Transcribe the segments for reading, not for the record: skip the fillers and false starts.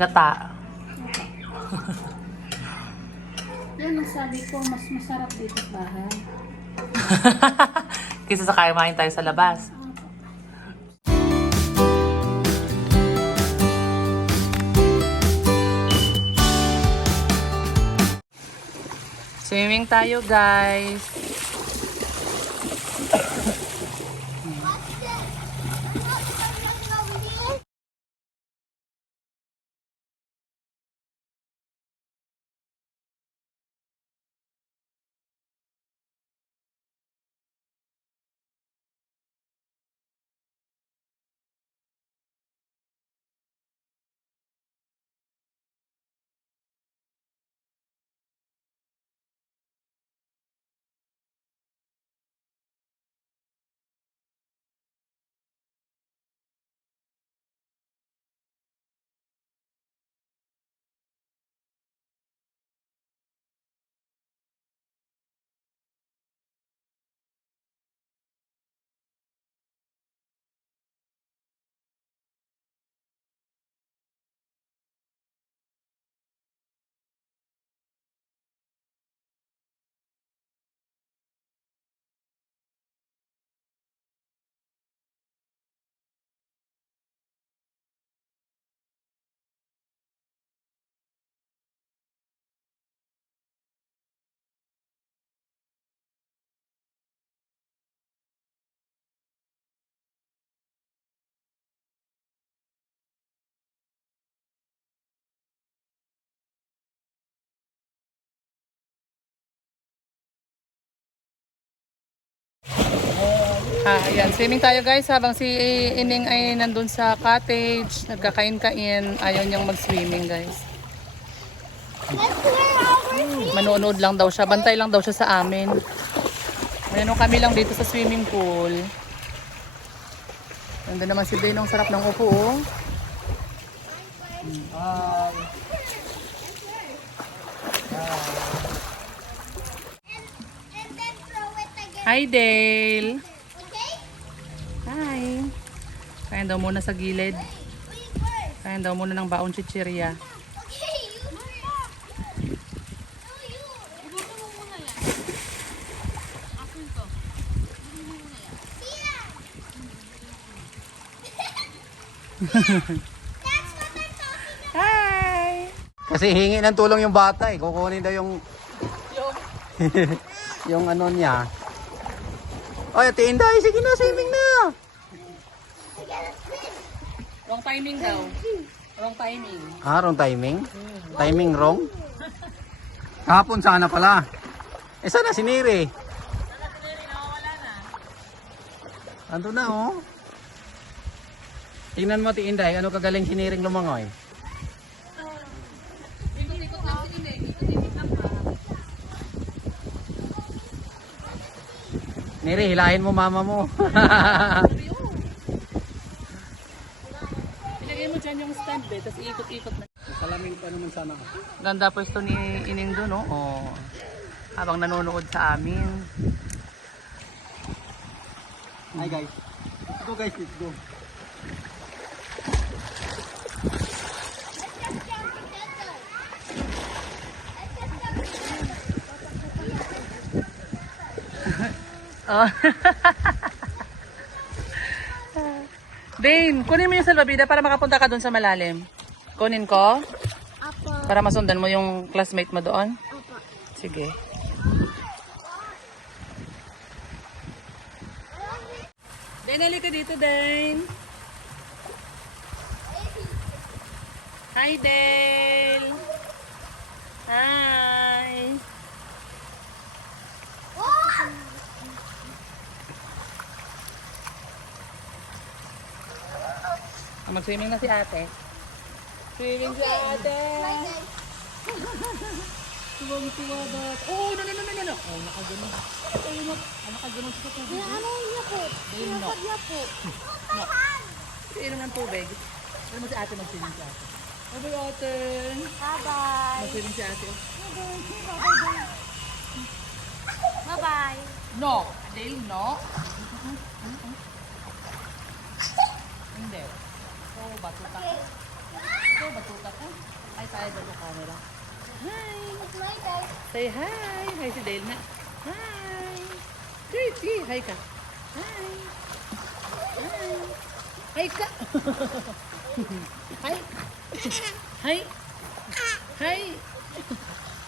Gata. Yan ang sabi ko, mas masarap dito sa bahay. Kaysa sa kaimahin tayo sa labas. Swimming tayo, guys. Ayan, swimming tayo guys habang si Ining ay nandun sa cottage, nagkakain-kain, ayaw niyang mag-swimming guys. Manonood lang daw siya, bantay lang daw siya sa amin. Ayan, kami lang dito sa swimming pool. Nandun naman si Ben, ang sarap ng upo oh. Hi Dale! Hi! Kain daw muna sa gilid. Kain daw muna ng baon chichirya. Hi! Kasi hingi ng tulong yung bata eh. Kukunin daw yung yung ano niya. Oy, Ate Inday, sige na, swimming na. Wrong timing daw. Wrong timing. Ah, wrong timing? Timing wrong? Kahapon sana pala. Eh, sana si Neri? Ando na oh. Tingnan mo, Ate Inday, ano kagaling si Nering lumangoy? Ikot-ikot lang si Inday. Ikot-ikot lang ba? Neri, hilahin mo mama mo. Ilagay mo dyan yung stand eh, tapos ikot-ikot na. Salamin pa naman sana. Ganda pwesto ni Ining doon, no? Oh. Habang nanonood sa amin. Hi guys. Let's go guys, let's go. Oh. Dane, kunin mo yung salvavida para makapunta ka doon sa malalim. Kunin ko? Apo. Para masundan mo yung classmate mo doon? Apo. Sige. Dane, halika dito, Dane. Hi, Dale. Hi. Mag-swimming na si ate. Swimming si ate. Tuwang-tuwa ba? Oh, no. Oh, nakaganon. Nakaganon sa tubig. Ano niya po? Dahil no. Niya po. No. Inom ng tubig. Ano mo si ate mag-swimming si ate? Bye ate. Bye-bye. Mag-swimming si ate. Bye-bye. No. Dale, no. Hindi. Oh, batuta. Ito, batuta ko. Ay, tayo ba sa camera? Hi! Say hi! Hi si Dale na. Hi! Sige, hi ka. Hi! Hi! Hi ka! Hi! Hi! Hi!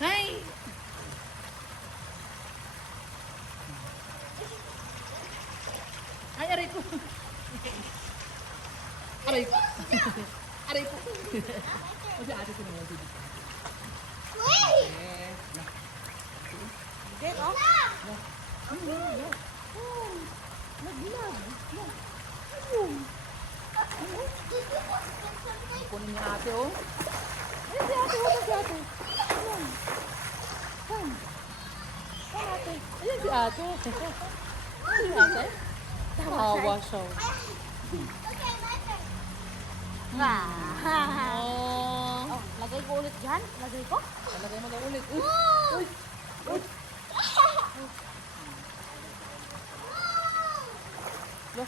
Hi! Ay, aray ko! Aray ko! Aray ko! Kasi ate ko naman dito. Get off. Kunin niya ate, oh. Ay, si ate, wala si ate. Ayan si ate. Ayan si ate. Tawa siya. Oh. Oh, lagay ko ulit dyan. Lagay ko. Talagay mo daw ulit. Uy! Uy! Uy! Lo.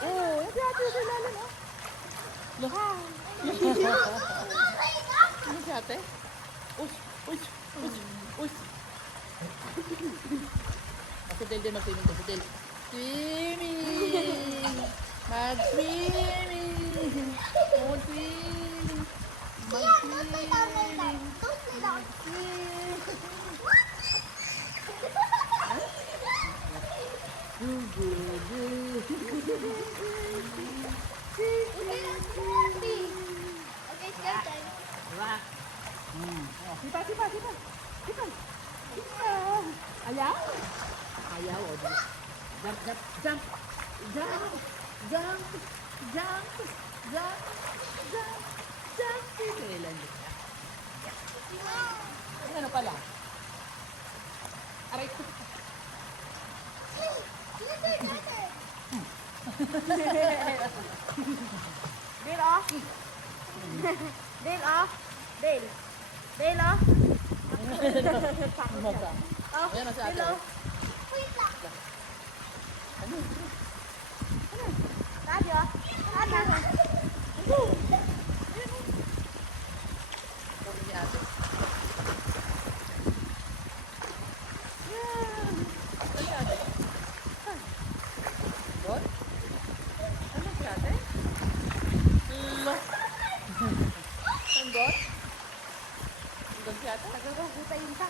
Oh, yan si ate sa ilalim, oh. Lo. Ano si ate? Uy! Uy! Uy! Uy! Ako Del din mag-swimming ko. Del. Swimming! Mag-swimming! Mag-swimming! Mag-swimming! Sipa, sipa, sipa! Sipa! Sipa! Ayaw! Ayaw, o. Jump, jump, jump! Jump! Jump! Jump! Jump! Jump! Jump! Kailan yun? Ano pala? Aray ko. Dale off. Dale off. Dale. Dale off. Ano ka? Off. Ayan na si ate. Dale off. Ano? Tayo. Tayo. Kunin ni ate. Ano si ate? Doon? Ano si ate? Lo. Andon? Andon si ate? Nagagagutayin ka.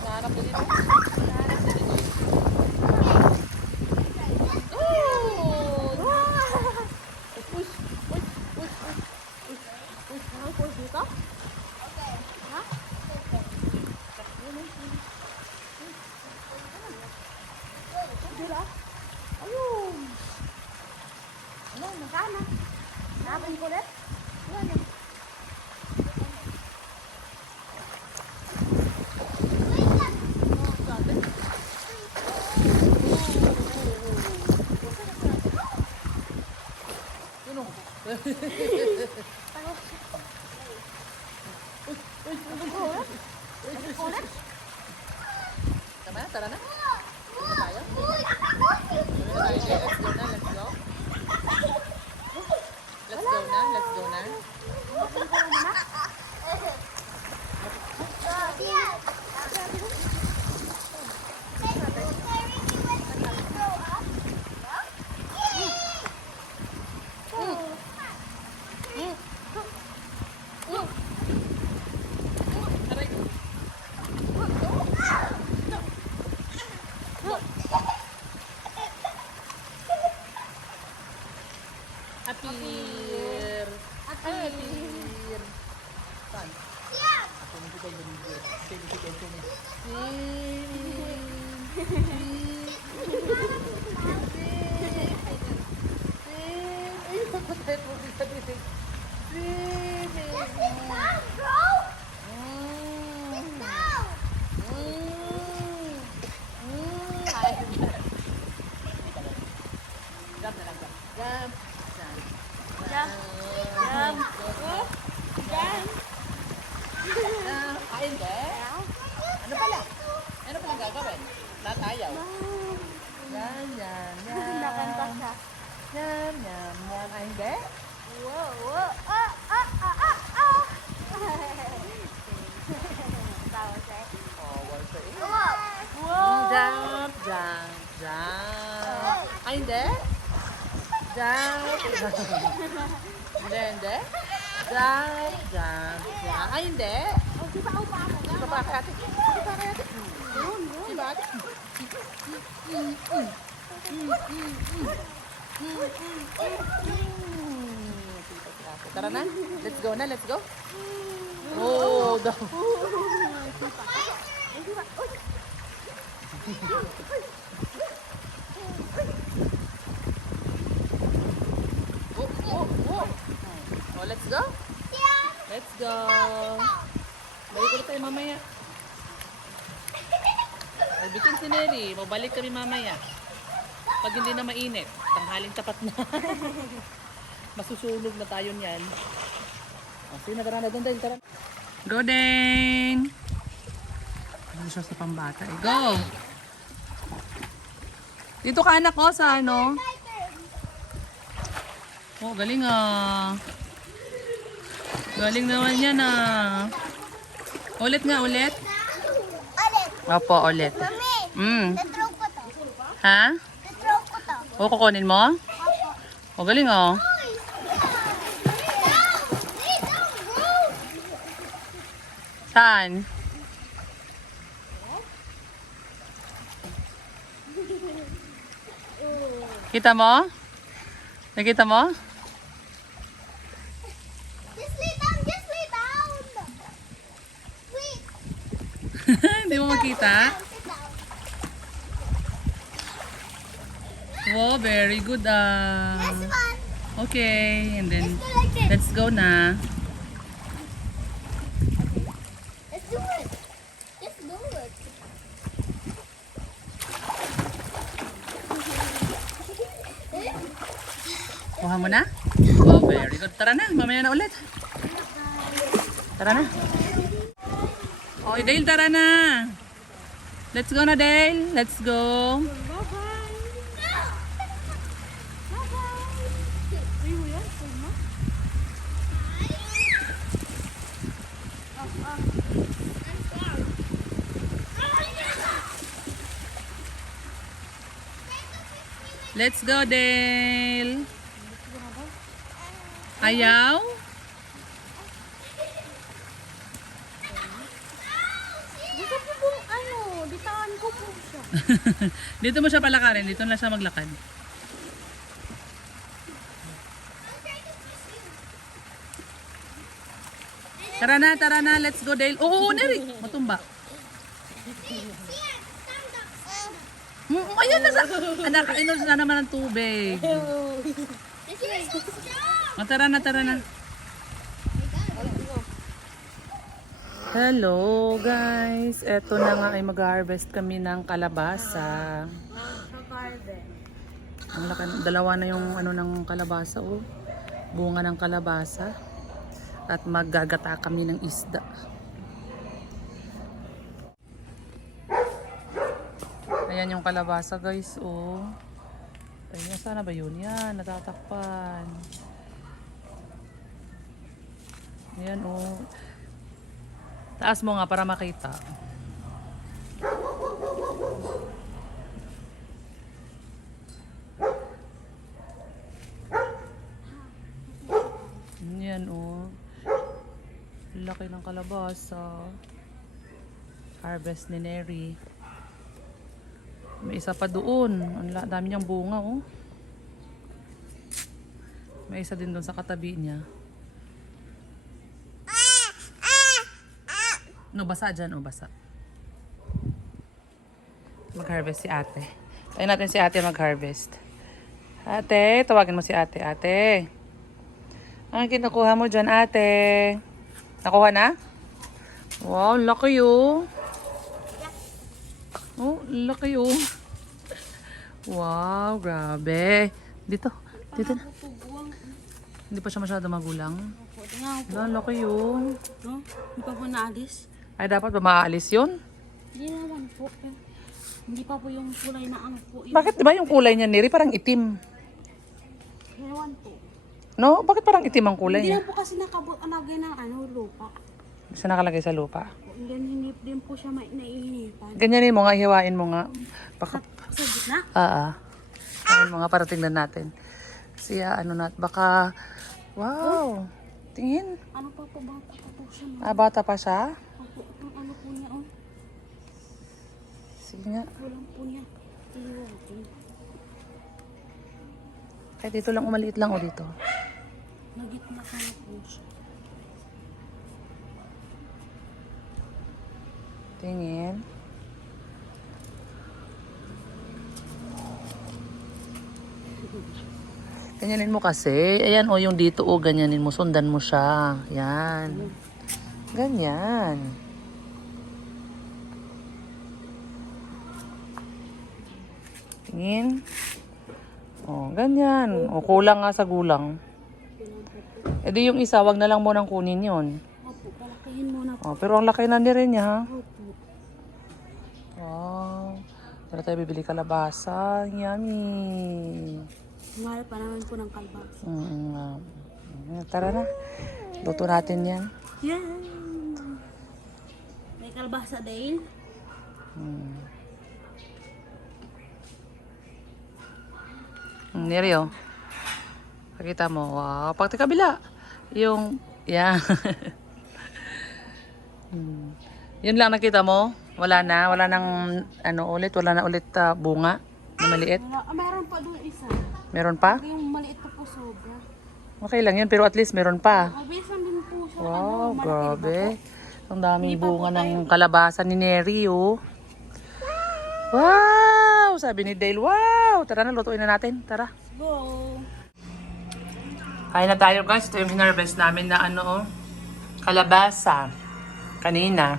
Nahanap ko dito. Nahanap ko dito. Oh! Push! Push! Push! Push! Push! Ang push dito? Ha? Dale off. Ayun. Ano, magkana? Nabin ko ulit? Yan eh. Yun o. Tama na, tara na. Dito tayo. Dito tayo. Let's go na, let's go. Let's go na, let's go na. Aray ko. Appear. Appear. Saan? Ako nito kayo ganito. Sige, sige, sige. Ayun, patay po dito dito. Jump na lang, jump. Jump. Jump. Jump. Jump. Kain ba? Ano pala? Ano pala gagawin? Yum, yum, yum. Ay, hindi. Whoa, whoa, ah, ah, ah, ah, ah. That was it. Oh, what's it? Whoa. Jump, jump, jump. Ay, hindi. Jump. Hindi, hindi. Jump, jump, jump. Ay, hindi. Di ba ako pa ako? Di ba kay ate? Di ba kay ate? Di ba ate? Tara na. Let's go na, let's go. Oh, daw. Oh, oh, oh. Oh, let's go. Let's go. Balik ulit tayo mamaya. Ay, bitin si Neri. Mabalik kami mamaya. Pag hindi na mainit. Tanghaling tapat na. Masusunog na tayo niyan. O, sige na, tara na doon dahil. Tara. Go, Dane! Ano siya sa pambata? Eh, go! Dito ka anak ko sa ano? Oh, galing ah. Galing naman yan ah. Ulit nga, ulit. Ulit. Opo, ulit. Mami, nadraw ko to. Ha? Nadraw ko to. O, kukunin mo? O, galing oh. Saan? Kita mo? Nakita mo? Just lay down, just lay down. Wait. Hindi mo makita? Sit down. Wow, very good ah. This one. Okay, and then Let's do like this. let's go na. Let's do it. Just do it. Kuha mo na? Oh, very good. Tara na, mamaya na ulit. Tara na. Oh, Dale, tara na. Let's go na, Dale. Let's go. Let's go, Dale. Ayaw? Dito po po, ano, ditaan ko po siya. Dito mo siya palakarin. Dito na siya maglakad. Tara na. Let's go, Dale. Oo, Neri. Matumba. Ayan na sa... Anak, inom na naman ng tubig. Oh, tara na. Hello, guys. Eto na nga ay mag-harvest kami ng kalabasa. Ang laki, dalawa na yung ano ng kalabasa, oh. Bunga ng kalabasa. At maggagata kami ng isda. Ayan yung kalabasa, guys, oh. Ayun, sana ba yun? Yan, natatakpan. Ayan, oh. Taas mo nga para makita. Yan, oh. Laki ng kalabasa. Harvest ni Neri. May isa pa doon. Ang dami niyang bunga, oh. May isa din doon sa katabi niya. No, basa dyan, oh, basa. Mag-harvest si ate. Tayo natin si ate mag-harvest. Ate, tawagin mo si ate. Ate. Ang kinukuha mo dyan, ate? Nakuha na? Wow, laki, oh. Oh, laki, oh. Wow, grabe. Dito na. Hindi pa siya masyado magulang. Wala, laki, oh. No? Hindi pa po naalis. Ay, dapat ba maaalis yun? Hindi naman po. Hindi pa po yung kulay na ano po. Bakit ba yung kulay niya, Neri? Parang itim. Ewan po. No? Bakit parang itim ang kulay Hindi niya? na po kasi nakabot-anagay ng lupa. Sa nakalagay sa lupa. Then hinip din po siya naiinipan. Ganyanin mo nga, hiwain mo nga. Baka, Sa gitna? Hiwain mo nga para tingnan natin. Siya, ano na, baka, wow. Tingin. Ano pa po, bata pa po siya. Bata pa siya. Opo, itong ano po niya, oh. Sige nga. Walang po niya. Iiwatin. Kahit dito lang, umaliit lang o dito. Nagitna ka na po siya. Tingin. Ganyanin mo kasi. Ayan o, yung dito o, ganyanin mo. Sundan mo siya. Yan. Ganyan. Tingin. O, ganyan. O, kulang nga sa gulang. E di yung isa, wag na lang mo nang kunin yun. Opo, palakihin muna po. O, pero ang laki na din rin niya, ha? Opo. Wow. Tara tayo bibili kalabasa. Yummy. Mahal pa naman po ng kalbasa. Tara na. Luto natin yan. Yan! May kalbasa din. Neryo. Pakita mo. Wow. Pagti kabila. Yung, yan. Yun lang nakita mo? Wala na? Wala nang, ano ulit? Wala na ulit bunga na maliit? Mayroon pa doon isa. Meron pa? Yung maliit pa po sobra. Okay lang yun, pero at least meron pa. Mabilisan din po siya. Wow, malaki grabe. ba po? Ang daming Hindi pa po bunga ng tayo- kalabasa ni Neri, oh. Wow! Sabi ni Dale, wow! Tara na, lutuin na natin. Tara. Go! Kain na tayo, guys. Ito yung hinarvest namin na ano, oh. Kalabasa. Kanina.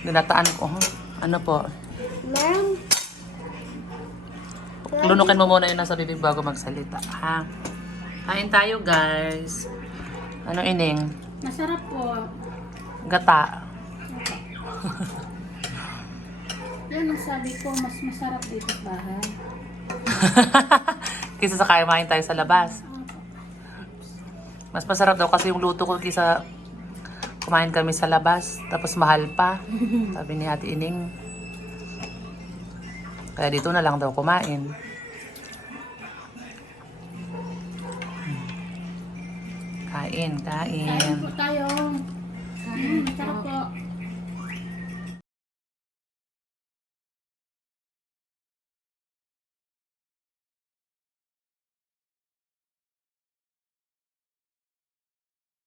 Dinataan ko. Ano po? Ma'am, Lunukin mo muna yun nasa bibig bago magsalita, ha? Kain tayo, guys. Ano ining? Masarap po. Gata. Yan ang sabi ko, mas masarap dito sa bahay. Kisa sa kumain tayo sa labas. Mas masarap daw kasi yung luto ko kisa kumain kami sa labas. Tapos mahal pa. Sabi ni Ate Ining. Kaya dito na lang daw kumain. Kain, Kain kain. po tayo. Masarap po.